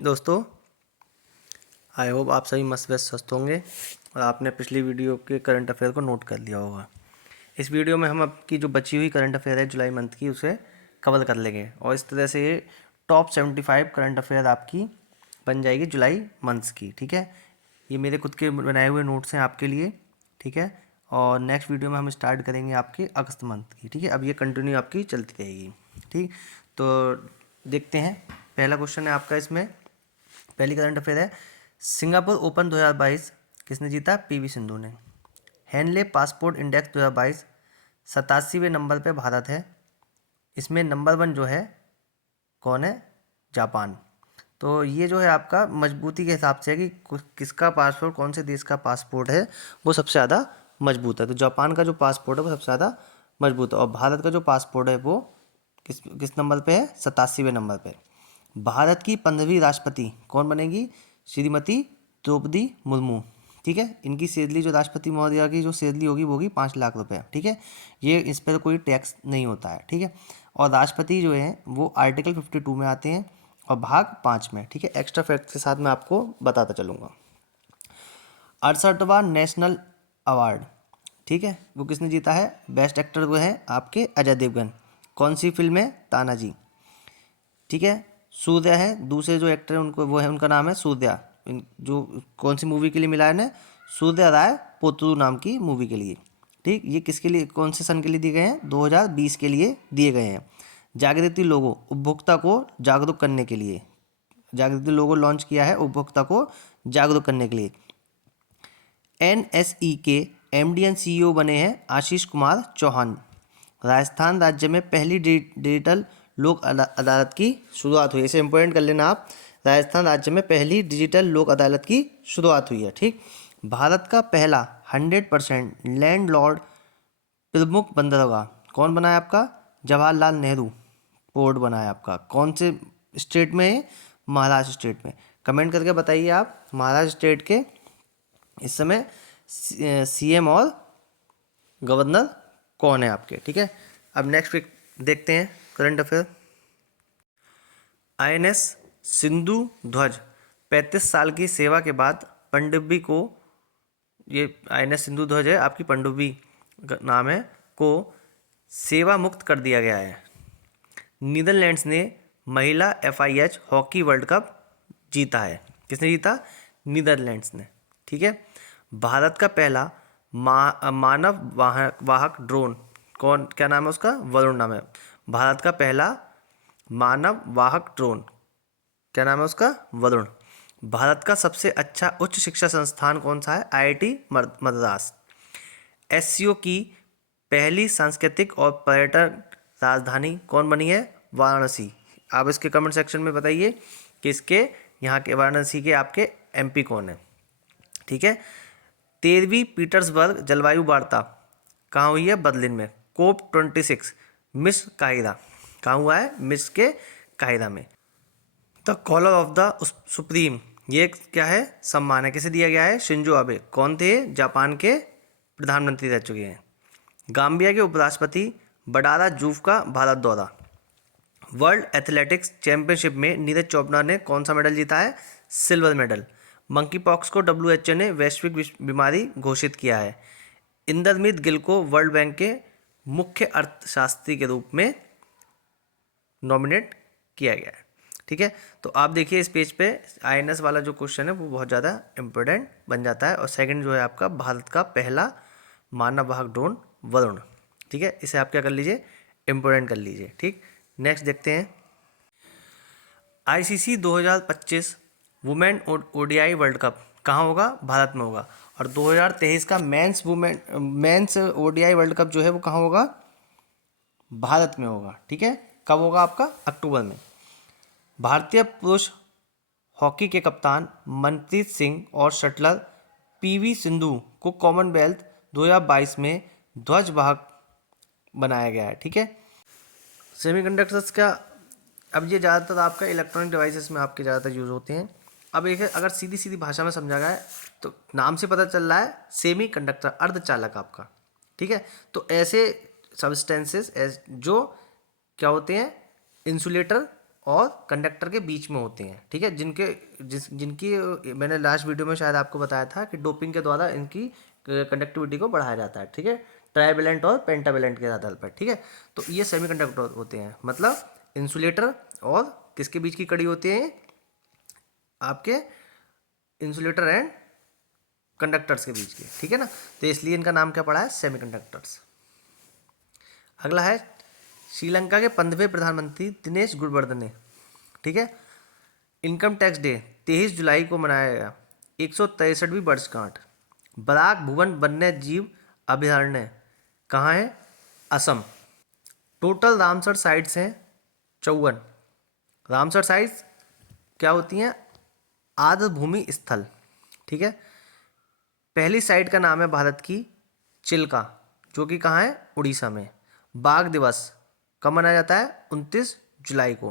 Morning दोस्तों। I hope आप सभी मस्त व्यस्त स्वस्थ होंगे और आपने पिछली वीडियो के करंट अफेयर को नोट कर लिया होगा। इस वीडियो में हम आपकी जो बची हुई करंट अफेयर है जुलाई मंथ की, उसे कवर कर लेंगे और इस तरह से ये टॉप 75 करंट अफेयर आपकी बन जाएगी जुलाई मंथ्स की। ठीक है, ये मेरे खुद के बनाए हुए नोट्स हैं आपके लिए। ठीक है, और नेक्स्ट वीडियो में हम स्टार्ट करेंगे आपके अगस्त मंथ की। ठीक है, अब ये कंटिन्यू आपकी चलती रहेगी। ठीक, तो देखते हैं। पहला क्वेश्चन है आपका, इसमें पहली करंट अफेयर है, सिंगापुर ओपन 2022 किसने जीता? पीवी सिंधु ने। हेनले पासपोर्ट इंडेक्स 2022 87वें नंबर पे भारत है। इसमें नंबर 1 जो है कौन है? जापान। तो ये जो है आपका मजबूती के हिसाब से है कि किसका पासपोर्ट, कौन से देश का पासपोर्ट है वो सबसे ज़्यादा मजबूत है। तो जापान का जो पासपोर्ट है वो सबसे ज़्यादा मजबूत है और भारत का जो पासपोर्ट है वो किस किस नंबर पे है? 87वें नंबर पे। भारत की 15वीं राष्ट्रपति कौन बनेगी? श्रीमती द्रौपदी मुर्मू। ठीक है, इनकी सैलरी जो राष्ट्रपति महोदया की जो सैलरी होगी वो होगी 5 लाख रुपए। ठीक है, ये इस पर कोई टैक्स नहीं होता है। ठीक है, और राष्ट्रपति जो है वो आर्टिकल 52 में आते हैं और भाग 5 में। ठीक है, एक्स्ट्रा फैक्ट के साथ मैं आपको बताता चलूँगा। 68वां नेशनल अवार्ड, ठीक है, वो किसने जीता है? बेस्ट एक्टर वो है आपके अजय देवगन। कौन सी फिल्म है? तानाजी। ठीक है, सूर्या है दूसरे जो एक्टर हैं उनको, वो है, उनका नाम है सूर्या। जो कौन सी मूवी के लिए मिला है ना? सूर्या राय पोतरू नाम की मूवी के लिए। ठीक, ये किसके लिए, कौन से सन के लिए दिए गए हैं? 2020 के लिए दिए गए हैं। जागृति लोगो उपभोक्ता को जागरूक करने के लिए, जागृति लोगो लॉन्च किया है उपभोक्ता को जागरूक करने के लिए। एनएसई के एमडी एंड सीईओ बने हैं आशीष कुमार चौहान। राजस्थान राज्य में पहली डिजिटल लोक अदालत की शुरुआत हुई। इसे इंपॉर्टेंट कर लेना आप। राजस्थान राज्य में पहली डिजिटल लोक अदालत की शुरुआत हुई है। ठीक, भारत का पहला 100% लैंडलॉर्ड प्रमुख बंदरगाह कौन बनाया आपका? जवाहरलाल नेहरू पोर्ट बनाया आपका। कौन से स्टेट में है? महाराष्ट्र स्टेट में। कमेंट करके बताइए आप, महाराष्ट्र स्टेट के इस समय सीएम और गवर्नर कौन है आपके? ठीक है, अब नेक्स्ट वीक देखते हैं करंट अफेयर। आईएनएस सिंधु ध्वज 35 साल की सेवा के बाद पनडुब्बी को, ये आईएनएस सिंधु ध्वज है आपकी, पनडुब्बी नाम है, को सेवा मुक्त कर दिया गया है। नीदरलैंड्स ने महिला FIH हॉकी वर्ल्ड कप जीता है। किसने जीता? नीदरलैंड्स ने। ठीक है, भारत का पहला मानव वाहक ड्रोन कौन, क्या नाम है उसका? वरुण नाम है। भारत का पहला मानव वाहक ड्रोन, क्या नाम है उसका? वरुण। भारत का सबसे अच्छा उच्च शिक्षा संस्थान कौन सा है? IIT मद्रास। SCO की पहली सांस्कृतिक और पर्यटन राजधानी कौन बनी है? वाराणसी। आप इसके कमेंट सेक्शन में बताइए कि इसके यहाँ के वाराणसी के आपके MP कौन है। ठीक है, 13वीं पीटर्सबर्ग जलवायु वार्ता कहाँ हुई है? बर्लिन में। COP26 मिस्र काहिरा कहाँ हुआ है? मिस्र के काहिरा में। The collar of the supreme, ये क्या है? सम्मान है, किसे दिया गया है? Shinzo Abe. कौन थे? जापान के प्रधानमंत्री रह चुके हैं। गाम्बिया के उपराष्ट्रपति बडारा जूफ का भारत दौरा। वर्ल्ड एथलेटिक्स चैंपियनशिप में नीरज चोपड़ा ने कौन सा मेडल जीता है? Silver medal. मंकी पॉक्स को WHO ने वैश्विक बीमारी घोषित किया है। इंदरमीत गिल को वर्ल्ड बैंक के मुख्य अर्थशास्त्री के रूप में नॉमिनेट किया गया है। ठीक है, तो आप देखिए इस पेज पे INS वाला जो क्वेश्चन है वो बहुत ज़्यादा इम्पोर्टेंट बन जाता है। और सेकंड जो है आपका भारत का पहला मानव वाहक ड्रोन वरुण। ठीक है, इसे आप क्या कर लीजिए? इम्पोर्टेंट कर लीजिए। ठीक, नेक्स्ट देखते हैं। ICC 2025 women ODI world cup कहाँ होगा? भारत में होगा। और 2023 का मेंस ODI वर्ल्ड कप जो है वो कहाँ होगा? भारत में होगा। ठीक है, कब होगा आपका? अक्टूबर में। भारतीय पुरुष हॉकी के कप्तान मनप्रीत सिंह और शटलर PV सिंधु को कॉमनवेल्थ 2022 में ध्वज वाहक बनाया गया है। ठीक है, सेमीकंडक्टर्स का, अब ये ज़्यादातर आपका इलेक्ट्रॉनिक डिवाइसेस में आपके ज़्यादातर यूज़ होते हैं। अब एक अगर सीधी सीधी भाषा में समझा गया है तो नाम से पता चल रहा है सेमी कंडक्टर, अर्धचालक आपका। ठीक है, तो ऐसे सब्सटेंसेस जो क्या होते हैं? इंसुलेटर और कंडक्टर के बीच में होते हैं, ठीक है, जिनकी मैंने लास्ट वीडियो में शायद आपको बताया था कि डोपिंग के द्वारा इनकी कंडक्टिविटी को बढ़ाया जाता है, ठीक है, ट्राइवेलेंट और पेंटावेलेंट के आधार पर, ठीक है। तो ये सेमीकंडक्टर होते हैं, मतलब इंसुलेटर और किसके बीच की कड़ी होती है, आपके इंसुलेटर एंड कंडक्टर्स के बीच की, ठीक है ना। तो इसलिए इनका नाम क्या पड़ा है, सेमीकंडक्टर्स। अगला है श्रीलंका के 15वें प्रधानमंत्री दिनेश गुणवर्धने, ठीक है। इनकम टैक्स डे 23 जुलाई को मनाया गया। 163वीं वर्षगांठ। बराक भुवन वन्य जीव अभयारण्य कहाँ है, असम। टोटल रामसर साइट्स हैं 54। रामसर साइट्स क्या होती हैं, आर्द्र भूमि स्थल, ठीक है। पहली साइट का नाम है भारत की चिल्का, जो कि कहाँ है, उड़ीसा में। बाघ दिवस कब मनाया जाता है, 29 जुलाई को।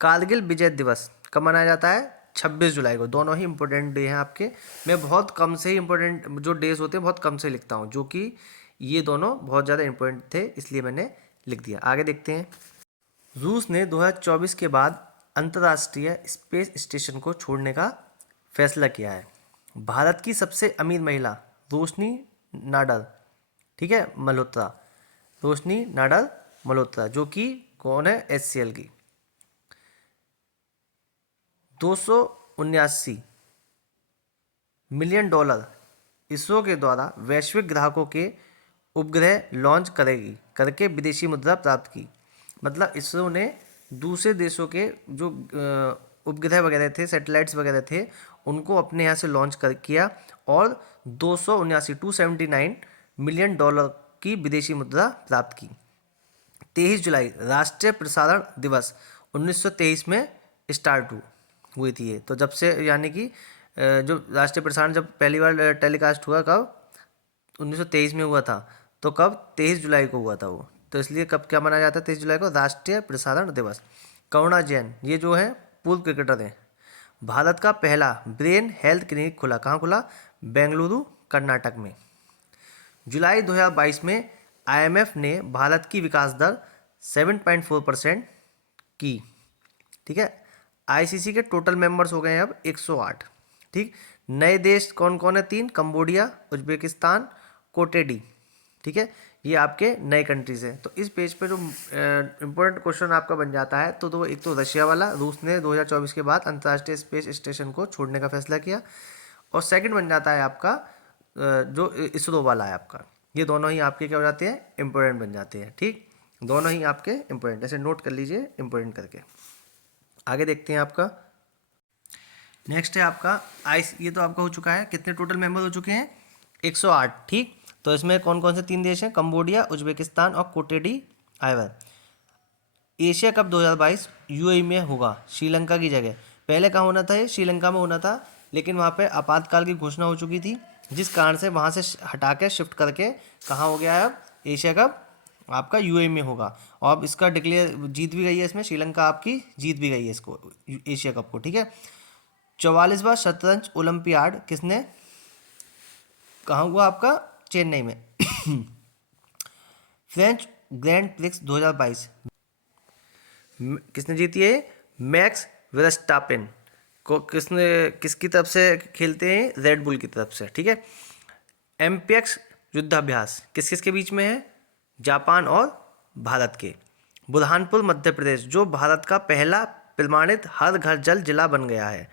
कारगिल विजय दिवस कब मनाया जाता है, 26 जुलाई को। दोनों ही इंपॉर्टेंट डे हैं आपके। मैं बहुत कम से ही इंपॉर्टेंट जो डेज होते हैं बहुत कम से लिखता हूँ, जो कि ये दोनों बहुत ज़्यादा इंपॉर्टेंट थे, इसलिए मैंने लिख दिया। आगे देखते हैं। रूस ने 2024 के बाद अंतर्राष्ट्रीय स्पेस स्टेशन को छोड़ने का फैसला किया है। भारत की सबसे अमीर महिला रोशनी नाडर, ठीक है, मल्होत्रा, रोशनी नाडर मल्होत्रा, जो कि कौन है, HCL की। 279 मिलियन डॉलर इसरो के द्वारा वैश्विक ग्राहकों के उपग्रह लॉन्च करके विदेशी मुद्रा प्राप्त की। मतलब इसरो ने दूसरे देशों के जो उपग्रह वगैरह थे, सैटेलाइट्स वगैरह थे, उनको अपने यहाँ से लॉन्च किया और 279 मिलियन डॉलर की विदेशी मुद्रा प्राप्त की। 23 जुलाई राष्ट्रीय प्रसारण दिवस 1923 में स्टार्ट हुई थी ये। तो जब से यानी कि जो राष्ट्रीय प्रसारण जब पहली बार टेलीकास्ट हुआ कब, 1923 में हुआ था। तो कब, 23 जुलाई को हुआ था वो। तो इसलिए कब क्या मनाया जाता है, 23 जुलाई को राष्ट्रीय प्रसारण दिवस। करुणा जैन, ये जो है पूर्व क्रिकेटर हैं। भारत का पहला ब्रेन हेल्थ क्लिनिक खुला, कहाँ खुला, बेंगलुरु कर्नाटक में। जुलाई 2022 में IMF ने भारत की विकास दर 7.4% की, ठीक है। ICC के टोटल मेंबर्स हो गए हैं अब 108, ठीक। नए देश कौन कौन है, 3, कंबोडिया, उज्बेकिस्तान, कोटेडी, ठीक है, ये आपके नए कंट्रीज हैं। तो इस पेज पे जो इम्पोर्टेंट क्वेश्चन आपका बन जाता है, तो एक तो रशिया वाला, रूस ने 2024 के बाद अंतर्राष्ट्रीय स्पेस स्टेशन को छोड़ने का फैसला किया, और सेकंड बन जाता है आपका जो इसरो वाला है आपका। ये दोनों ही आपके क्या हो जाते हैं, इम्पोर्टेंट बन जाते हैं, ठीक। दोनों ही आपके इम्पोर्टेंट, ऐसे नोट कर लीजिए इम्पोर्टेंट करके। आगे देखते हैं आपका। नेक्स्ट है आपका ये तो आपका हो चुका है। कितने टोटल मेंबर हो चुके हैं, 108, ठीक। तो इसमें कौन कौन से 3 देश हैं, कंबोडिया, उज्बेकिस्तान और कोटेडी आइवर। एशिया कप 2022 UAE में होगा, श्रीलंका की जगह। पहले कहाँ होना था, ये श्रीलंका में होना था, लेकिन वहाँ पे आपातकाल की घोषणा हो चुकी थी, जिस कारण से वहाँ से हटा के शिफ्ट करके कहाँ हो गया है, अब एशिया कप आपका UAE में होगा। और अब इसका डिक्लेयर जीत भी गई है, इसमें श्रीलंका आपकी जीत भी गई है इसको, एशिया कप को, ठीक है। 44वां शतरंज ओलंपियाड किसने, कहाँ हुआ आपका, चेन्नई में। फ्रेंच ग्रैंड प्रिक्स 2022 किसने जीती है, मैक्स वर्स्टापेन को, किसकी तरफ से खेलते हैं, रेड बुल की तरफ से, ठीक है। एमपीएक्स युद्धाभ्यास किस किस के बीच में है, जापान और भारत के। बुरहानपुर मध्य प्रदेश जो भारत का पहला प्रमाणित हर घर जल जिला बन गया है,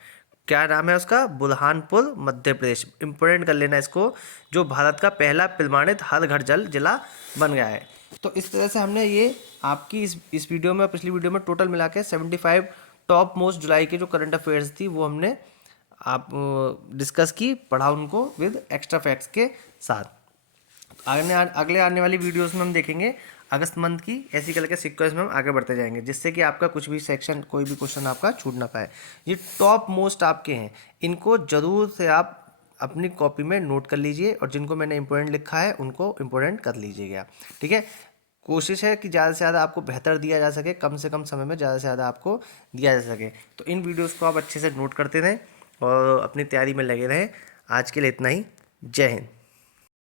क्या नाम है उसका, बुरहानपुर मध्य प्रदेश। इंपोर्टेंट कर लेना इसको, जो भारत का पहला प्रमाणित हर घर जल जिला बन गया है। तो इस तरह से हमने ये आपकी इस वीडियो में, पिछली वीडियो में टोटल मिला के 75 टॉप मोस्ट जुलाई के जो करंट अफेयर्स थी वो हमने आप डिस्कस की, पढ़ा उनको विद एक्स्ट्रा फैक्ट्स के साथ। अगले आने वाली वीडियोस में हम देखेंगे अगस्त मंथ की, ऐसी करके सीक्वेंस में हम आगे बढ़ते जाएंगे, जिससे कि आपका कुछ भी सेक्शन, कोई भी क्वेश्चन आपका छूट ना पाए। ये टॉप मोस्ट आपके हैं, इनको ज़रूर से आप अपनी कॉपी में नोट कर लीजिए, और जिनको मैंने इंपॉर्टेंट लिखा है उनको इंपॉर्टेंट कर लीजिएगा, ठीक है। कोशिश है कि ज़्यादा से ज़्यादा आपको बेहतर दिया जा सके, कम से कम समय में ज़्यादा से ज़्यादा आपको दिया जा सके। तो इन वीडियोज़ को आप अच्छे से नोट करते रहें और अपनी तैयारी में लगे रहें। आज के लिए इतना ही, जय हिंद।